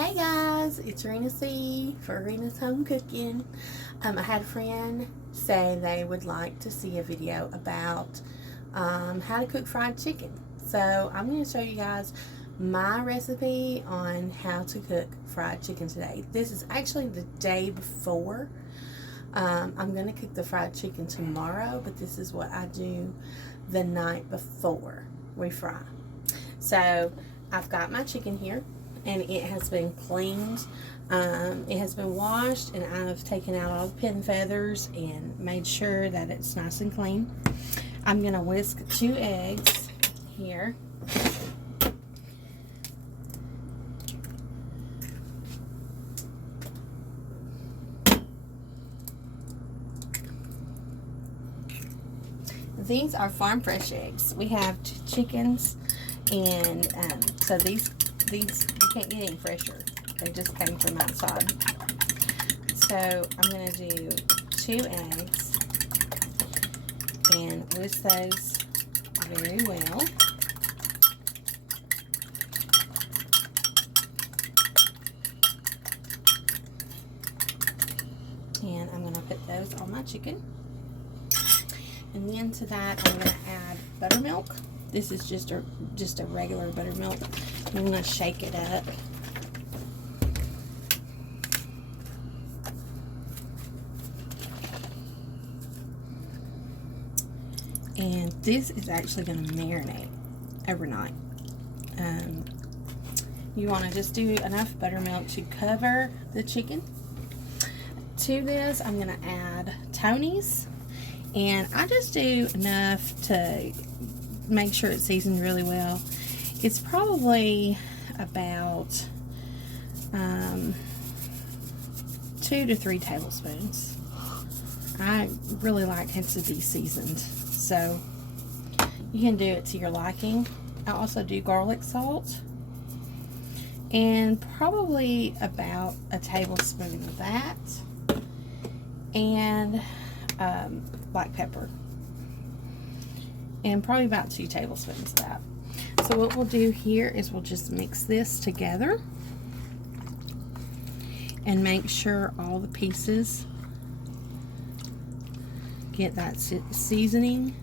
Hey guys, it's Rena C for Rena's Home Cooking. I had a friend say they would like to see a video about how to cook fried chicken. So I'm going to show you guys my recipe on how to cook fried chicken today. This is actually the day before. I'm going to cook the fried chicken tomorrow, but this is what I do the night before we fry. So I've got my chicken here, and it has been cleaned. It has been washed, and I've taken out all the pin feathers and made sure that it's nice and clean. I'm going to whisk 2 eggs here. These are farm fresh eggs. We have 2 chickens, and so these you can't get any fresher. They just came from outside. So I'm going to do 2 eggs and whisk those very well. And I'm going to put those on my chicken. And then to that, I'm going to add buttermilk. This is just a regular buttermilk. I'm going to shake it up. And this is actually going to marinate overnight. You want to just do enough buttermilk to cover the chicken. To this, I'm going to add Tony's. And I just do enough to make sure it's seasoned really well. It's probably about 2 to 3 tablespoons. I really like it to be seasoned, so you can do it to your liking. I also do garlic salt, and probably about a tablespoon of that, and black pepper, and probably about 2 tablespoons of that. So what we'll do here is we'll just mix this together and make sure all the pieces get that seasoning.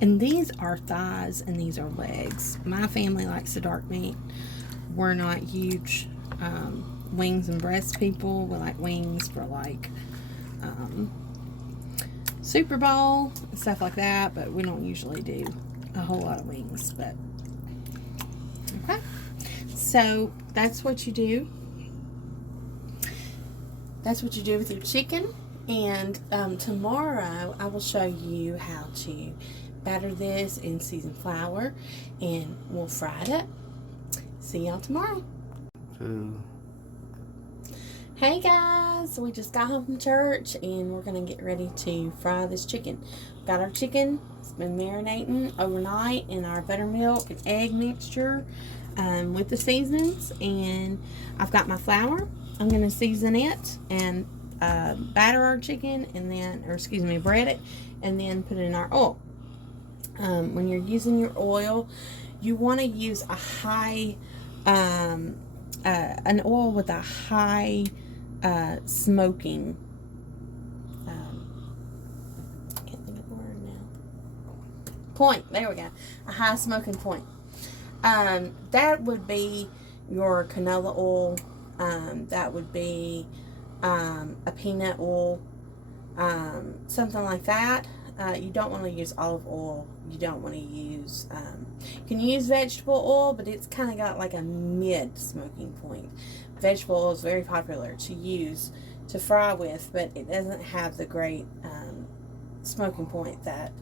And these are thighs and these are legs. My family likes the dark meat. We're not huge wings and breast people. We like wings for like Super Bowl and stuff like that, but we don't usually do a whole lot of wings. But okay, so that's what you do. That's what you do with your chicken. And tomorrow I will show you how to batter this in seasoned flour, and we'll fry it up. See y'all tomorrow. Hey guys, we just got home from church, and we're gonna get ready to fry this chicken. Got our chicken. It's been marinating overnight in our buttermilk and egg mixture with the seasonings, and I've got my flour. I'm gonna season it and batter our chicken, and then, bread it, and then put it in our oil. When you're using your oil, you want to use a high, an oil with a high smoking, I can't think of the word now, point, there we go, a high smoking point. That would be your canola oil, that would be a peanut oil, something like that. You don't want to use olive oil. You don't want to use, you can use vegetable oil, but it's kind of got like a mid smoking point. Vegetable oil is very popular to use to fry with, but it doesn't have the great smoking point that,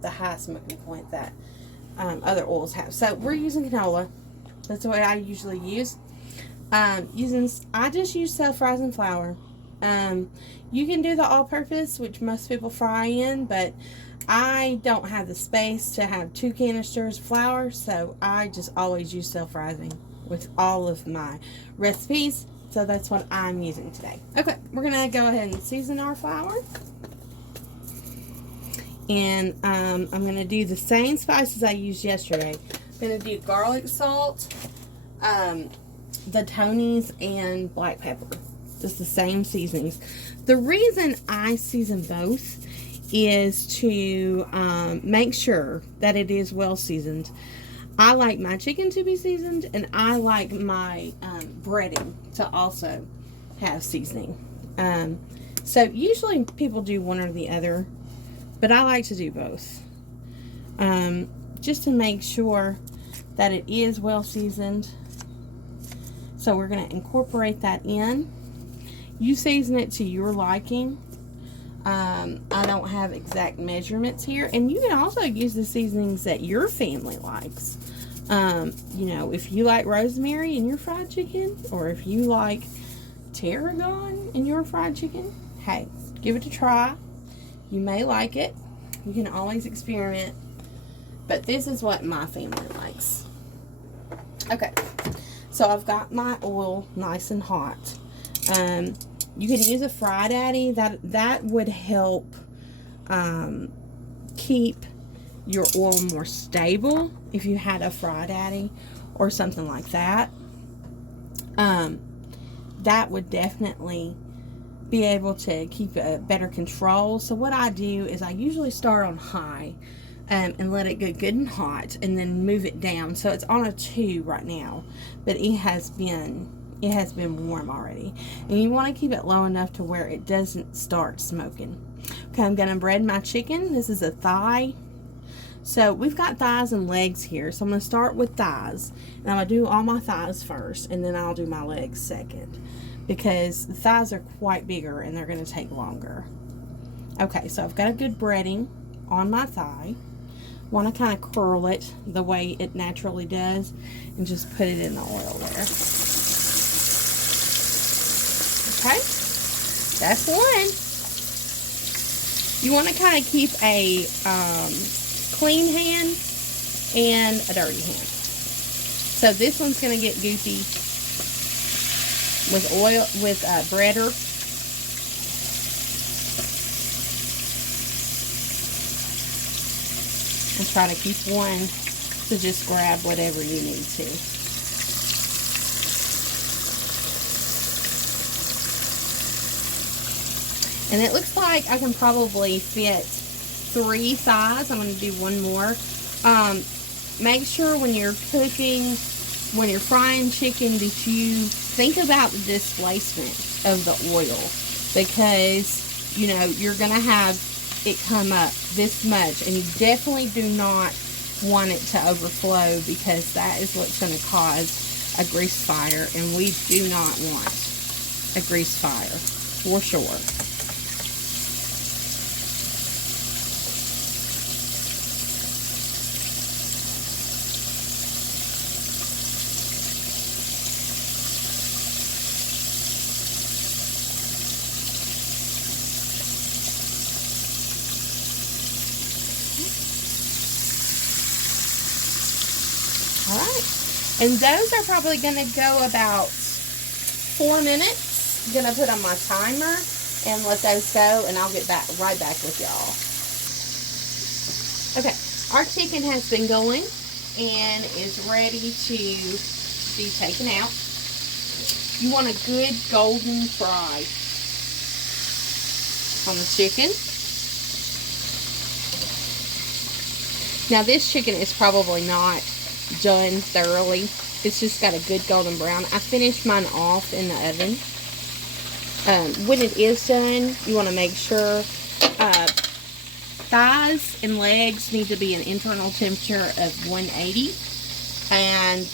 the high smoking point that other oils have. So we're using canola. That's the way I usually use. I just use self-rising flour. You can do the all-purpose, which most people fry in, but I don't have the space to have 2 canisters of flour, so I just always use self-rising with all of my recipes. So that's what I'm using today. Okay, we're going to go ahead and season our flour. And I'm going to do the same spices I used yesterday. I'm going to do garlic salt, the Tony's, and black pepper. Just the same seasonings. The reason I season both is to make sure that it is well seasoned. I like my chicken to be seasoned, and I like my breading to also have seasoning. So usually people do one or the other, but I like to do both. Just to make sure that it is well seasoned. So we're going to incorporate that in. You season it to your liking. I don't have exact measurements here. And you can also use the seasonings that your family likes. You know, if you like rosemary in your fried chicken, or if you like tarragon in your fried chicken, hey, give it a try. You may like it. You can always experiment. But this is what my family likes. Okay. So I've got my oil nice and hot. You can use a Fry Daddy. That would help keep your oil more stable if you had a Fry Daddy or something like that. That would definitely be able to keep a better control. So what I do is I usually start on high and let it get good and hot, and then move it down. So it's on a 2 right now, but it has been warm already, and you want to keep it low enough to where it doesn't start smoking. Okay, I'm gonna bread my chicken. This is a thigh. So we've got thighs and legs here, so I'm gonna start with thighs, and I'm gonna do all my thighs first, and then I'll do my legs second, because the thighs are quite bigger and they're gonna take longer. Okay, so I've got a good breading on my thigh. Want to kind of curl it the way it naturally does, and just put it in the oil there. Okay, that's one. You want to kind of keep a clean hand and a dirty hand. So this one's going to get goopy with oil, with breader. And try to keep one to just grab whatever you need to. And it looks like I can probably fit 3 thighs. I'm going to do one more. Make sure when you're cooking, when you're frying chicken, that you think about the displacement of the oil, because, you know, you're going to have it come up this much, and you definitely do not want it to overflow, because that is what's going to cause a grease fire, and we do not want a grease fire for sure. Alright, and those are probably going to go about 4 minutes. I'm going to put on my timer and let those go, and I'll get right back with y'all. Okay, our chicken has been going and is ready to be taken out. You want a good golden fry on the chicken. Now this chicken is probably not done thoroughly. It's just got a good golden brown. I finished mine off in the oven. When it is done, you want to make sure thighs and legs need to be an internal temperature of 180, and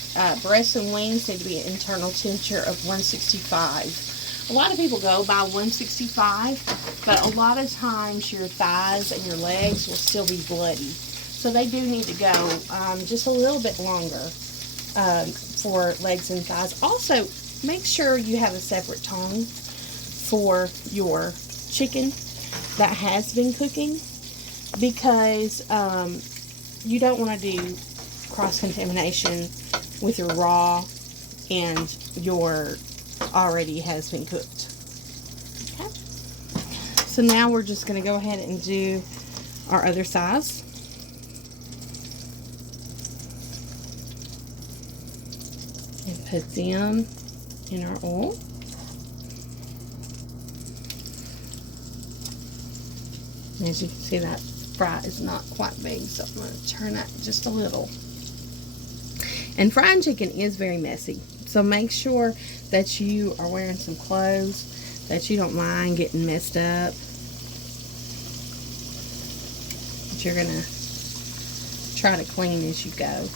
breasts and wings need to be an internal temperature of 165. A lot of people go by 165, but a lot of times your thighs and your legs will still be bloody. So they do need to go just a little bit longer for legs and thighs. Also, make sure you have a separate tongue for your chicken that has been cooking, because you don't want to do cross-contamination with your raw and your already has been cooked. Okay. So now we're just going to go ahead and do our other sides. And put them in our oil. And as you can see, that fry is not quite big, so I'm going to turn that just a little. And frying chicken is very messy, so make sure that you are wearing some clothes, that you don't mind getting messed up. But you're going to try to clean as you go.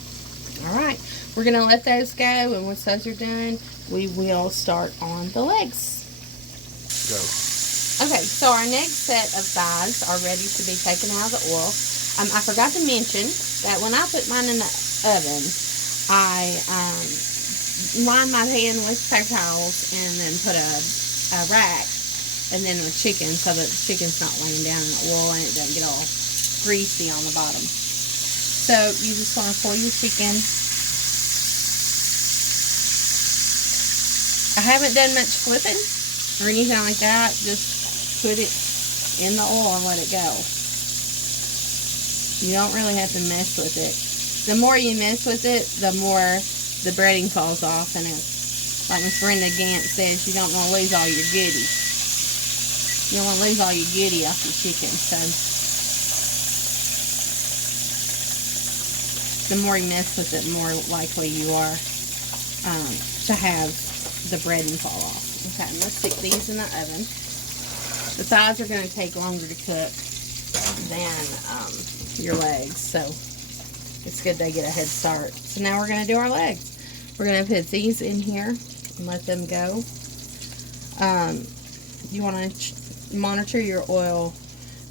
Alright, we're going to let those go, and once those are done, we will start on the legs. Go. Okay, so our next set of thighs are ready to be taken out of the oil. I forgot to mention that when I put mine in the oven, I line my pan with paper towels and then put a rack and then with chicken so that the chicken's not laying down in the oil and it doesn't get all greasy on the bottom. So you just want to pull your chicken. I haven't done much flipping or anything like that. Just put it in the oil and let it go. You don't really have to mess with it. The more you mess with it, the more the breading falls off, and it's like Miss Brenda Gant says, you don't want to lose all your goodies. You don't want to lose all your goodie off your chicken. So the more you mess with it, the more likely you are to have the breading fall off. Okay, I'm going to stick these in the oven. The thighs are going to take longer to cook than your legs, so it's good they get a head start. So now we're going to do our legs. We're going to put these in here and let them go. You want to monitor your oil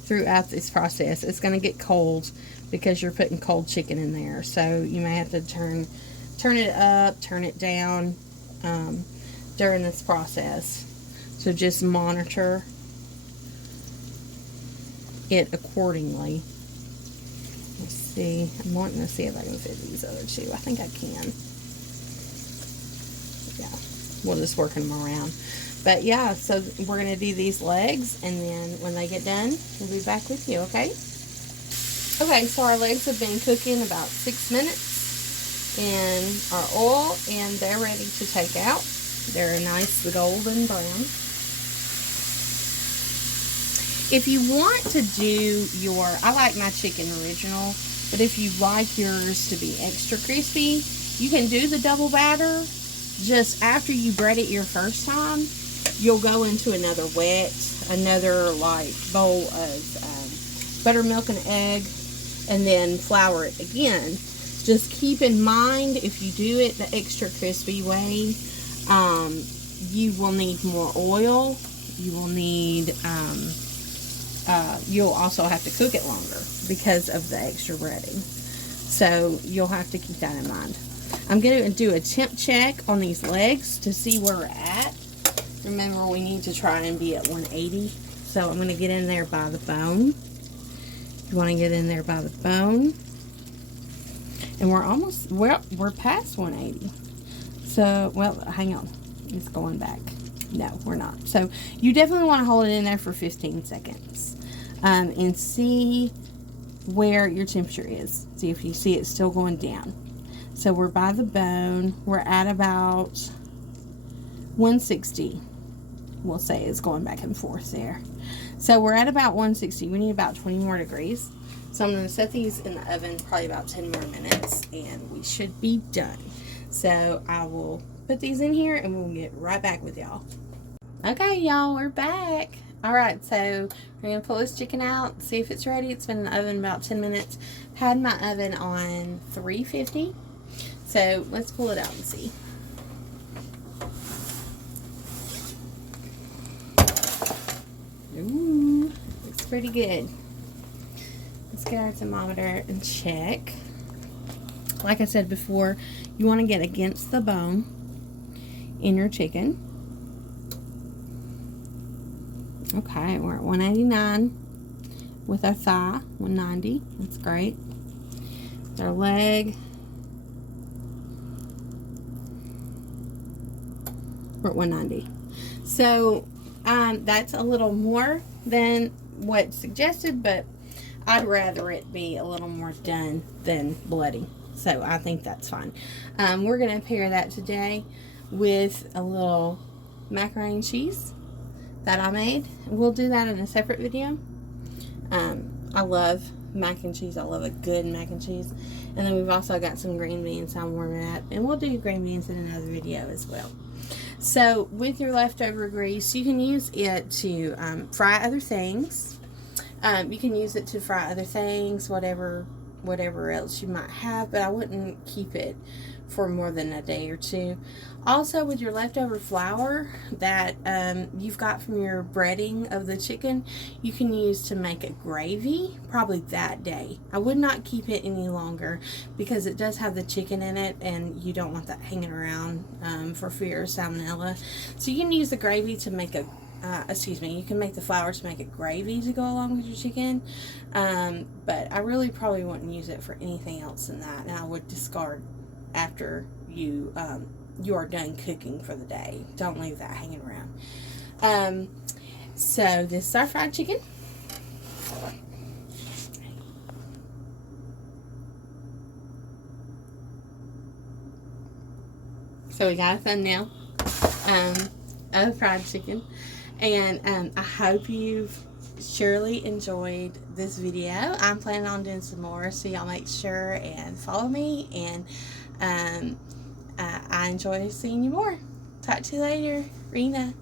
throughout this process. It's going to get cold because you're putting cold chicken in there. So you may have to turn it up, turn it down during this process. So just monitor it accordingly. Let's see. I'm wanting to see if I can fit these other two. I think I can. Yeah, we'll just work them around. But yeah, so we're going to do these legs, and then when they get done, we'll be back with you, okay? Okay, so our legs have been cooking about 6 minutes in our oil, and they're ready to take out. They're a nice golden brown. If you want to do your, I like my chicken original, but if you like yours to be extra crispy, you can do the double batter. Just after you bread it your first time, you'll go into another like bowl of buttermilk and egg, and then flour it again. Just keep in mind, if you do it the extra crispy way, you will need more oil. You will need, you'll also have to cook it longer because of the extra breading. So you'll have to keep that in mind. I'm going to do a temp check on these legs to see where we're at. Remember, we need to try and be at 180. So I'm going to get in there by the bone. You want to get in there by the bone. And we're past 180. So, well, hang on. It's going back. No, we're not. So you definitely want to hold it in there for 15 seconds. And see where your temperature is. See if you see it still going down. So we're by the bone. We're at about 160. We'll say it's going back and forth there. So we're at about 160. We need about 20 more degrees. So I'm going to set these in the oven probably about 10 more minutes, and we should be done. So I will put these in here, and we'll get right back with y'all. Okay, y'all, we're back. Alright, so we're going to pull this chicken out, see if it's ready. It's been in the oven about 10 minutes. Had my oven on 350. So let's pull it out and see. Ooh, looks pretty good. Let's get our thermometer and check. Like I said before, you want to get against the bone in your chicken. Okay, we're at 189 with our thigh, 190. That's great. With our leg, We're at 190. So that's a little more than what's suggested, but I'd rather it be a little more done than bloody. So I think that's fine. We're going to pair that today with a little macaroni and cheese that I made. We'll do that in a separate video. I love mac and cheese. I love a good mac and cheese. And then we've also got some green beans I'm warming up. And we'll do green beans in another video as well. So with your leftover grease, you can use it to fry other things. You can use it to fry other things, whatever else you might have, but I wouldn't keep it for more than a day or two. Also, with your leftover flour that you've got from your breading of the chicken, you can use to make a gravy probably that day. I would not keep it any longer because it does have the chicken in it and you don't want that hanging around for fear of salmonella. So you can use the gravy to make a you can make the flour to make a gravy to go along with your chicken, but I really probably wouldn't use it for anything else than that, and I would discard after you are done cooking for the day. Don't leave that hanging around. So this is our fried chicken. So we got a thumbnail of fried chicken. And I hope you've surely enjoyed this video. I'm planning on doing some more, so y'all make sure and follow me. And I enjoy seeing you more. Talk to you later. Rena.